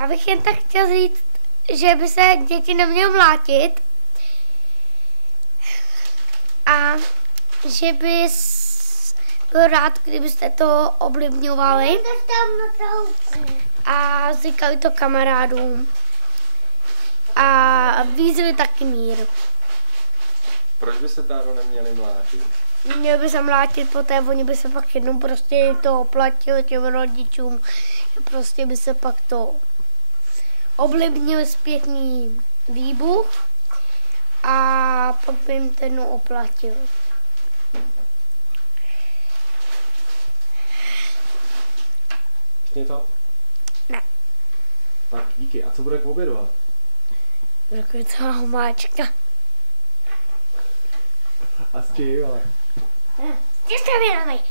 Já bych jen tak chtěl říct, že by se děti neměly mlátit a že bys byl rád, kdybyste to ovlivňovali a říkali to kamarádům a výzvali taky mír. Proč by se táro neměli mlátit? Měli by se mlátit, poté oni by se pak jednou prostě to oplatili těm rodičům, prostě by se pak to ovlivnil zpětný výbuch a pak by jim ten oplatil. Ještě to? Ne. Tak díky. A co bude k obědu? Taková celá homáčka. A s čím, ale? Ty jste vědomý.